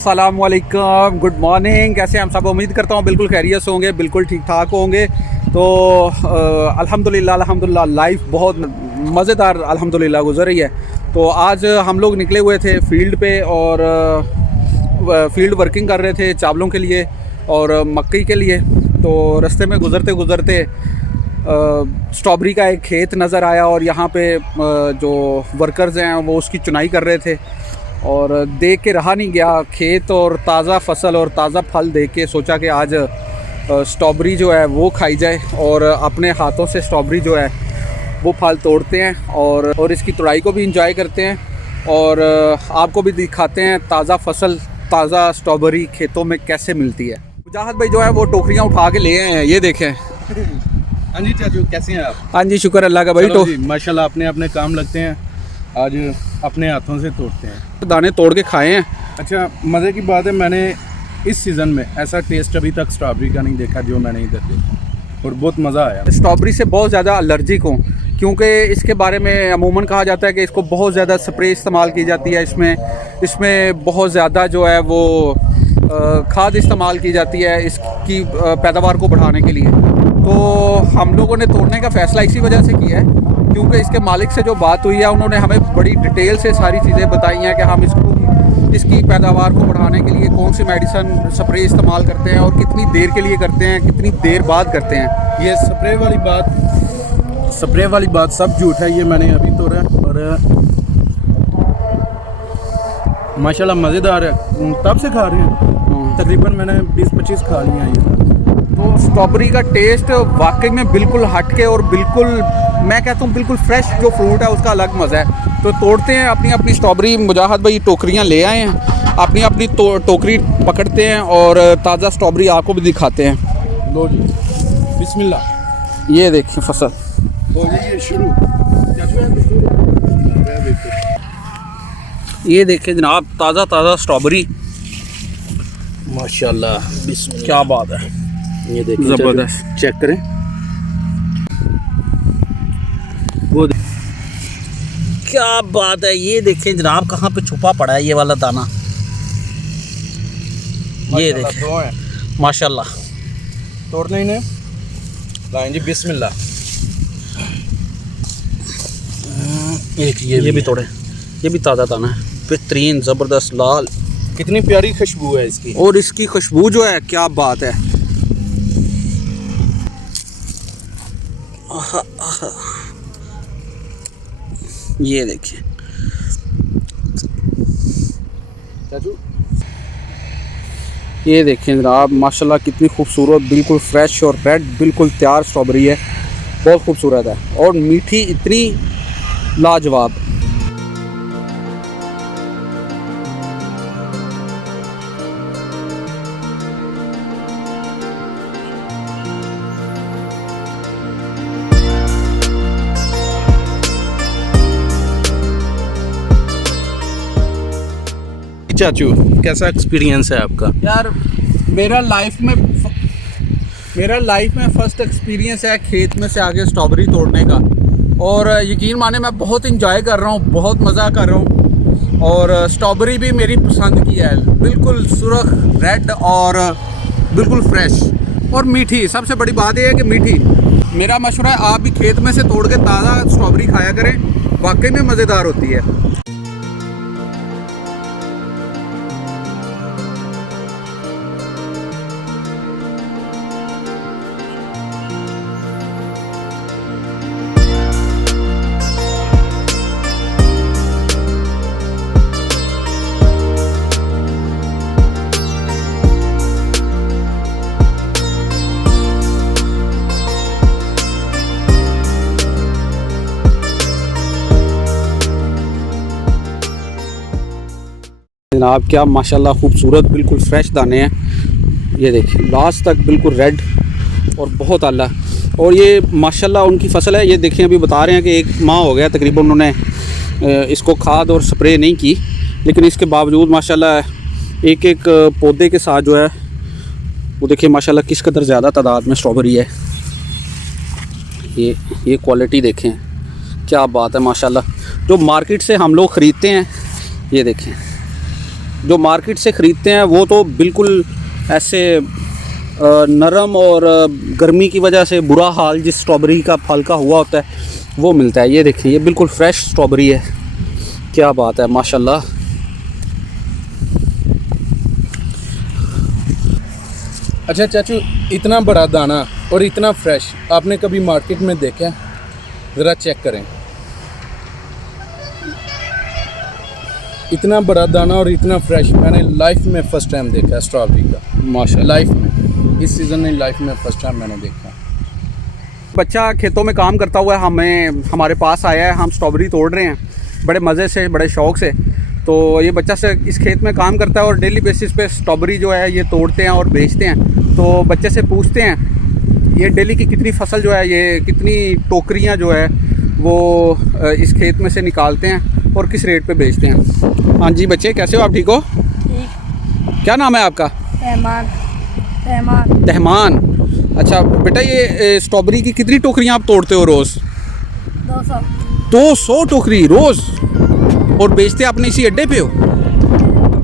अस्सलामुअलैकुम, good morning. कैसे हैं हम सब? उम्मीद करता हूँ बिल्कुल खैरियत से होंगे, बिल्कुल ठीक ठाक होंगे। तो अल्हम्दुलिल्लाह लाइफ बहुत मज़ेदार अल्हम्दुलिल्लाह गुजर रही है। तो आज हम लोग निकले हुए थे फील्ड पे और फील्ड वर्किंग कर रहे थे चावलों के लिए और मक्की के लिए। तो रास्ते में गुज़रते गुज़रते स्ट्रॉबेरी का एक खेत नज़र आया और यहाँ पे जो वर्कर्स हैं वो उसकी चुनाई कर रहे थे और देख के रहा नहीं गया। खेत और ताज़ा फसल और ताज़ा फल देख के सोचा कि आज स्ट्रॉबेरी जो है वो खाई जाए और अपने हाथों से स्ट्रॉबेरी जो है वो फल तोड़ते हैं और इसकी तुड़ाई को भी इंजॉय करते हैं और आपको भी दिखाते हैं ताज़ा फसल ताज़ा स्ट्रॉबेरी खेतों में कैसे मिलती है। मुजाहिद भाई जो है वो टोकरियाँ उठा के ले आए हैं, ये देखें। हाँ जी चाचू, कैसे हैं आप? हाँ जी, शुक्र अल्लाह का भाई। तो माशाल्लाह अपने अपने काम लगते हैं, आज अपने हाथों से तोड़ते हैं, दाने तोड़ के खाए हैं। अच्छा मज़े की बात है, मैंने इस सीज़न में ऐसा टेस्ट अभी तक स्ट्रॉबेरी का नहीं देखा जो मैंने इधर देखा और बहुत मज़ा आया। स्ट्रॉबेरी से बहुत ज़्यादा एलर्जिक हूँ क्योंकि इसके बारे में अमूमन कहा जाता है कि इसको बहुत ज़्यादा स्प्रे इस्तेमाल की जाती है, इसमें बहुत ज़्यादा जो है वो खाद इस्तेमाल की जाती है इसकी पैदावार को बढ़ाने के लिए। तो हम लोगों ने तोड़ने का फ़ैसला इसी वजह से किया है क्योंकि इसके मालिक से जो बात हुई है उन्होंने हमें बड़ी डिटेल से सारी चीज़ें बताई हैं कि हम इसकी पैदावार को बढ़ाने के लिए कौन सी मेडिसिन स्प्रे इस्तेमाल करते हैं और कितनी देर के लिए करते हैं, कितनी देर बाद करते हैं। ये स्प्रे वाली बात सब झूठ है। ये मैंने अभी तोड़ा और माशाल्लाह मज़ेदार है, तब से खा रहे हैं, तकरीबन मैंने 20-25 खा लिया ये। तो स्ट्रॉबेरी का टेस्ट वाकई में बिल्कुल हटके और बिल्कुल मैं कहता हूँ बिल्कुल फ्रेश जो फ्रूट है उसका अलग मज़ा है। तो तोड़ते हैं अपनी अपनी स्ट्रॉबेरी। मुजाहिद भाई टोकरियाँ ले आए हैं, अपनी अपनी टोकरी पकड़ते हैं और ताज़ा स्ट्रॉबेरी आपको भी दिखाते हैं। लो जी, बिस्मिल्लाह। ये देखिए फसल हो जाइए शुरू। ये देखिए जनाब, ताज़ा ताज़ा स्ट्रॉबेरी, माशाल्लाह बिस्मिल्लाह, क्या बात है। ये देखिए ज़बरदस्त, चेक करें वो क्या बात है। ये देखें जनाब कहाँ पे छुपा पड़ा है ये वाला दाना, ये देखें माशाल्लाह। तोड़ने इन्हें लाएं जी, बिस्मिल्लाह। एक ये भी तोड़े, ये भी ताज़ा दाना है, बेहतरीन ज़बरदस्त लाल। कितनी प्यारी खुशबू है इसकी और इसकी खुशबू जो है क्या बात है। ये देखिए चाचू, ये देखें जनाब माशाल्लाह कितनी खूबसूरत, बिल्कुल फ्रेश और रेड बिल्कुल तैयार स्ट्रॉबेरी है, बहुत खूबसूरत है और मीठी इतनी लाजवाब। चाचू कैसा एक्सपीरियंस है आपका? यार मेरा लाइफ में फ़र्स्ट एक्सपीरियंस है खेत में से आगे स्ट्रॉबेरी तोड़ने का और यकीन माने मैं बहुत इंजॉय कर रहा हूँ, बहुत मज़ा कर रहा हूँ और स्ट्रॉबेरी भी मेरी पसंद की है, बिल्कुल सुरख रेड और बिल्कुल फ्रेश और मीठी। सबसे बड़ी बात यह है कि मीठी। मेरा मशवरा है आप भी खेत में से तोड़ के ताज़ा स्ट्रॉबेरी खाया करें, वाकई में मज़ेदार होती है। जनाब क्या माशाल्लाह खूबसूरत बिल्कुल फ्रेश दाने हैं। ये देखिए लास्ट तक बिल्कुल रेड और बहुत आला। और ये माशाल्लाह उनकी फसल है। ये देखिए अभी बता रहे हैं कि 1 माह हो गया तकरीबन उन्होंने इसको खाद और स्प्रे नहीं की, लेकिन इसके बावजूद माशाल्लाह एक एक पौधे के साथ जो है वो देखिए माशाल्लाह किस कदर ज़्यादा तादाद में स्ट्रॉबेरी है। ये क्वालिटी देखें, क्या बात है माशाल्लाह। जो मार्केट से हम लोग ख़रीदते हैं, ये देखें जो मार्केट से ख़रीदते हैं वो तो बिल्कुल ऐसे नरम और गर्मी की वजह से बुरा हाल जिस स्ट्रॉबेरी का फल का हुआ होता है वो मिलता है। ये देखिए, ये बिल्कुल फ्रेश स्ट्रॉबेरी है। क्या बात है, माशाल्लाह। अच्छा चाचू, इतना बड़ा दाना और इतना फ्रेश आपने कभी मार्केट में देखा है? ज़रा चेक करें, इतना बड़ा दाना और इतना फ्रेश मैंने लाइफ में फ़र्स्ट टाइम देखा है स्ट्रॉबेरी का। माशाल्लाह, लाइफ में, इस सीज़न में लाइफ में फ़र्स्ट टाइम मैंने देखा। बच्चा खेतों में काम करता हुआ हमारे पास आया है। हम स्ट्रॉबेरी तोड़ रहे हैं बड़े मज़े से, बड़े शौक़ से। तो ये बच्चा से इस खेत में काम करता है और डेली बेसिस पे स्ट्रॉबेरी जो है ये तोड़ते हैं और बेचते हैं। तो बच्चे से पूछते हैं ये डेली की कितनी फसल जो है, ये कितनी टोकरियां जो है वो इस खेत में से निकालते हैं और किस रेट पे बेचते हैं। हाँ जी बच्चे, कैसे हो आप? ठीक हो? ठीक। क्या नाम है आपका? रहमान। रहमान। अच्छा बेटा, ये स्ट्रॉबेरी की कितनी टोकरियां आप तोड़ते हो रोज़? 200। 200 टोकरी रोज़? और बेचते अपने इसी अड्डे पे हो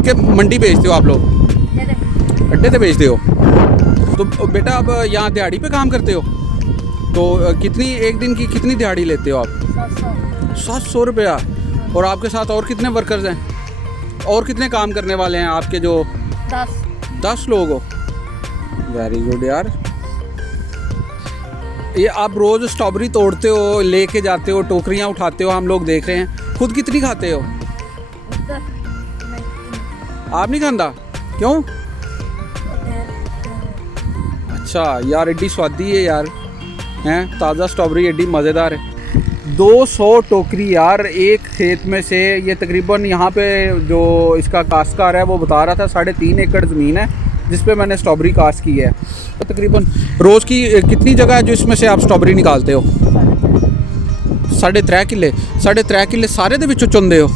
कि मंडी बेचते हो आप लोग? अड्डे पे बेचते हो। तो बेटा अब यहाँ दिहाड़ी पे काम करते हो, तो कितनी एक दिन की कितनी दिहाड़ी लेते हो आप? 700 रुपया। और आपके साथ और कितने वर्कर्स हैं? और कितने काम करने वाले हैं आपके? जो 10 लोग हो। वेरी गुड यार। ये आप रोज़ स्ट्रॉबेरी तोड़ते हो, लेके जाते हो, टोकरियाँ उठाते हो, हम लोग देख रहे हैं। खुद कितनी खाते हो? आप नहीं खाता? क्यों? अच्छा यार, एड्डी स्वादी है यार, हैं? ताज़ा स्ट्रॉबेरी एड्डी मज़ेदार है। 200 टोकरी यार एक खेत में से। ये तकरीबन यहाँ पे जो इसका काश्तकार है वो बता रहा था 3.5 एकड़ ज़मीन है जिस पे मैंने स्ट्रॉबेरी काश्त की है। तो तकरीबन रोज़ की कितनी जगह है जो इसमें से आप स्ट्रॉबेरी निकालते हो? 3.5 किले। 3.5 किले सारे दे विचों चुनदे हो?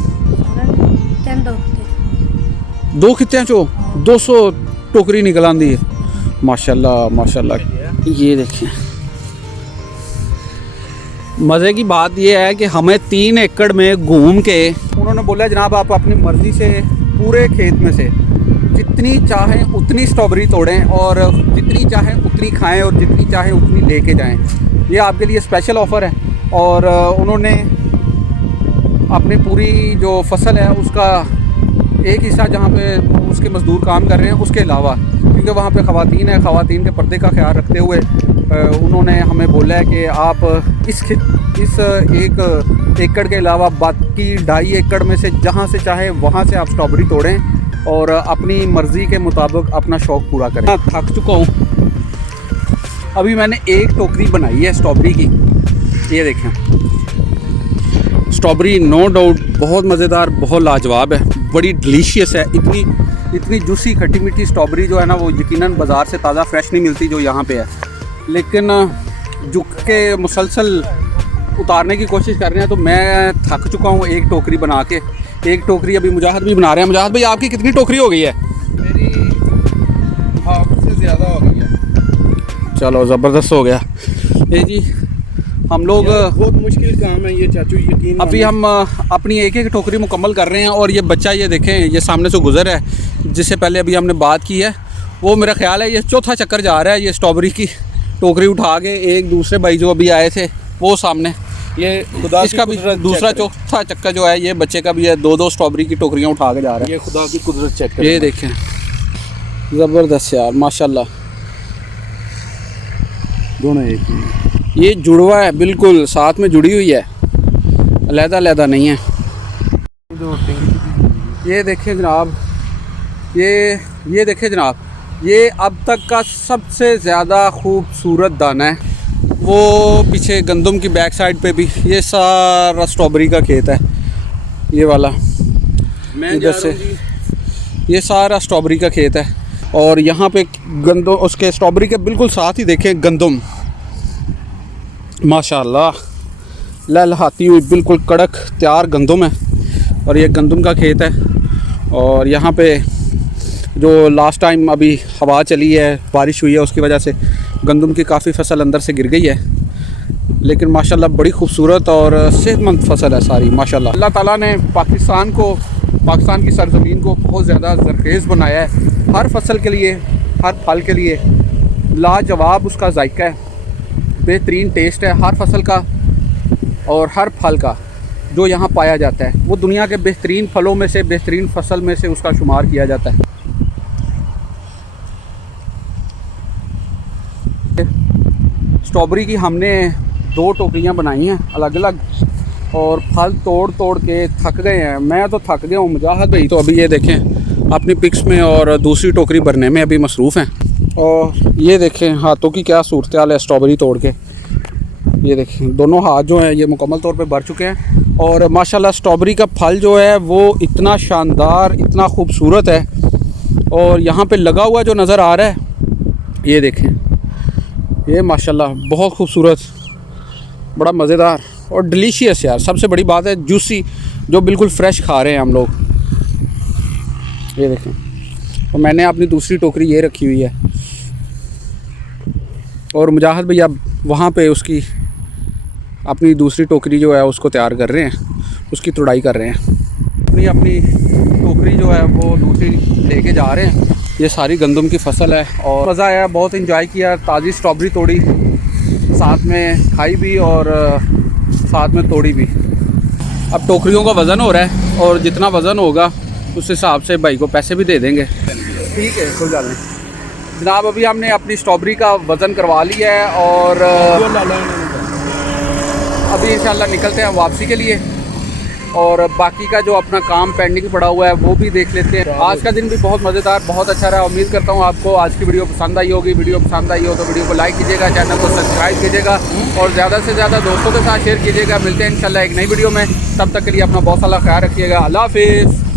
2 खित्तियां चो 200 टोकरी निकल आंदी है। माशाल्लाह माशाल्लाह। ये देखें, मज़े की बात ये है कि हमें 3 एकड़ में घूम के उन्होंने बोला जनाब आप अपनी मर्ज़ी से पूरे खेत में से जितनी चाहें उतनी स्ट्रॉबेरी तोड़ें और जितनी चाहें उतनी खाएं और जितनी चाहें उतनी लेके जाएं। ये आपके लिए स्पेशल ऑफ़र है। और उन्होंने अपनी पूरी जो फसल है उसका एक हिस्सा जहाँ पे उसके मज़दूर काम कर रहे हैं उसके अलावा, क्योंकि वहाँ पे ख़वातीन है, ख़वातीन के पर्दे का ख्याल रखते हुए उन्होंने हमें बोला है कि आप इस 1 एकड़ के अलावा बाकी 2.5 एकड़ में से जहाँ से चाहे वहाँ से आप स्ट्रॉबेरी तोड़ें और अपनी मर्ज़ी के मुताबिक अपना शौक़ पूरा करें। थक चुका हूँ। अभी मैंने एक टोकरी बनाई है स्ट्रॉबेरी की। ये देखें, स्ट्रॉबेरी नो डाउट बहुत मज़ेदार, बहुत लाजवाब है, बड़ी डिलीशियस है। इतनी जूसी खट्टी मीठी स्ट्रॉबेरी जो है ना वो यकीनन बाज़ार से ताज़ा फ्रेश नहीं मिलती जो यहाँ पे है। लेकिन झुक के मुसलसल उतारने की कोशिश कर रहे हैं तो मैं थक चुका हूँ एक टोकरी बना के। एक टोकरी अभी मुजाहिद भी बना रहे हैं। मुजाहिद भाई आपकी कितनी टोकरी हो गई है? मेरी हाफ से ज़्यादा हो गई है। चलो ज़बरदस्त हो गया। ये जी हम लोग बहुत मुश्किल काम है ये चाचू, यकीन। अभी हम अपनी एक टोकरी मुकम्मल कर रहे हैं। और ये बच्चा ये देखें, ये सामने से गुज़र है जिससे पहले अभी हमने बात की है, वो मेरा ख्याल है ये चौथा चक्कर जा रहा है ये स्ट्रॉबेरी की टोकरी उठा के। एक दूसरे भाई जो अभी आए थे वो सामने, ये खुदा इसका भी दूसरा चौथा चक्कर जो है ये बच्चे का भी है। 2-2 स्ट्रॉबेरी की टोकरियाँ उठा के जा रहा है। ये खुदा की कुदरत चेक करें। ये देखें, ज़बरदस्त यार माशाल्लाह। दोनों एक ये जुड़वा है, बिल्कुल साथ में जुड़ी हुई है, अलहदा नहीं है। ये देखें जनाब, ये देखें जनाब, ये अब तक का सबसे ज़्यादा खूबसूरत दाना है। वो पीछे गंदम की बैक साइड पे भी ये सारा स्ट्रॉबेरी का खेत है। ये वाला इधर से ये सारा स्ट्रॉबेरी का खेत है। और यहाँ पे गंदम, उसके स्ट्रॉबेरी के बिल्कुल साथ ही देखें गंदम, माशाल्लाह लहलहाती हुई बिल्कुल कड़क तैयार गंदम है। और ये गंदम का खेत है। और यहाँ पे जो लास्ट टाइम अभी हवा चली है, बारिश हुई है, उसकी वजह से गंदम की काफ़ी फसल अंदर से गिर गई है। लेकिन माशाल्लाह बड़ी खूबसूरत और सेहतमंद फसल है सारी माशाल्लाह। अल्लाह ताला ने पाकिस्तान को पाकिस्तान की सरज़मीन को बहुत ज़्यादा ज़रखेज़ बनाया है। हर फसल के लिए, हर फल के लिए लाजवाब उसका जायका है, बेहतरीन टेस्ट है हर फसल का और हर फल का जो यहाँ पाया जाता है वो दुनिया के बेहतरीन फलों में से, बेहतरीन फसल में से उसका शुमार किया जाता है। स्ट्रॉबेरी की हमने 2 टोकरियाँ बनाई हैं अलग अलग और फल तोड़ तोड़ के थक गए हैं। मैं तो थक गया हूँ, मुजाहिद भाई तो अभी ये देखें अपनी पिक्स में और दूसरी टोकरी भरने में अभी मसरूफ़ हैं। और ये देखें हाथों की क्या सूरत हाल है स्ट्रॉबेरी तोड़ के। ये देखें दोनों हाथ जो हैं ये मुकम्मल तौर पे भर चुके हैं और माशाल्लाह स्ट्रॉबेरी का फल जो है वो इतना शानदार, इतना खूबसूरत है। और यहाँ पे लगा हुआ जो नज़र आ रहा है ये देखें, ये माशाल्लाह बहुत खूबसूरत, बड़ा मज़ेदार और डिलीशियस यार। सबसे बड़ी बात है जूसी, जो बिल्कुल फ्रेश खा रहे हैं हम लोग। ये देखें, तो मैंने अपनी दूसरी टोकरी ये रखी हुई है और मुजाहिद भैया वहाँ पे उसकी अपनी दूसरी टोकरी जो है उसको तैयार कर रहे हैं, उसकी तुड़ाई कर रहे हैं। अपनी टोकरी जो है वो दूसरी लेके जा रहे हैं। ये सारी गंदम की फसल है और मज़ा आया, बहुत इंजॉय किया। ताज़ी स्ट्रॉबेरी तोड़ी, साथ में खाई भी और साथ में तोड़ी भी। अब टोकरियों का वज़न हो रहा है और जितना वज़न होगा उस हिसाब से भाई को पैसे भी दे देंगे। ठीक है, कोई बात नहीं जनाब। अभी हमने अपनी स्ट्रॉबेरी का वज़न करवा लिया है और अभी इंशाल्लाह निकलते हैं वापसी के लिए और बाकी का जो अपना काम पेंडिंग पड़ा हुआ है वो भी देख लेते हैं। आज का दिन भी बहुत मज़ेदार, बहुत अच्छा रहा। उम्मीद करता हूँ आपको आज की वीडियो पसंद आई होगी। वीडियो पसंद आई हो तो वीडियो को लाइक कीजिएगा, चैनल को सब्सक्राइब कीजिएगा और ज़्यादा से ज़्यादा दोस्तों के साथ शेयर कीजिएगा। मिलते हैं इंशाल्लाह एक नई वीडियो में, तब तक के लिए अपना बहुत सारा ख्याल रखिएगा। अल्लाह हाफिज़।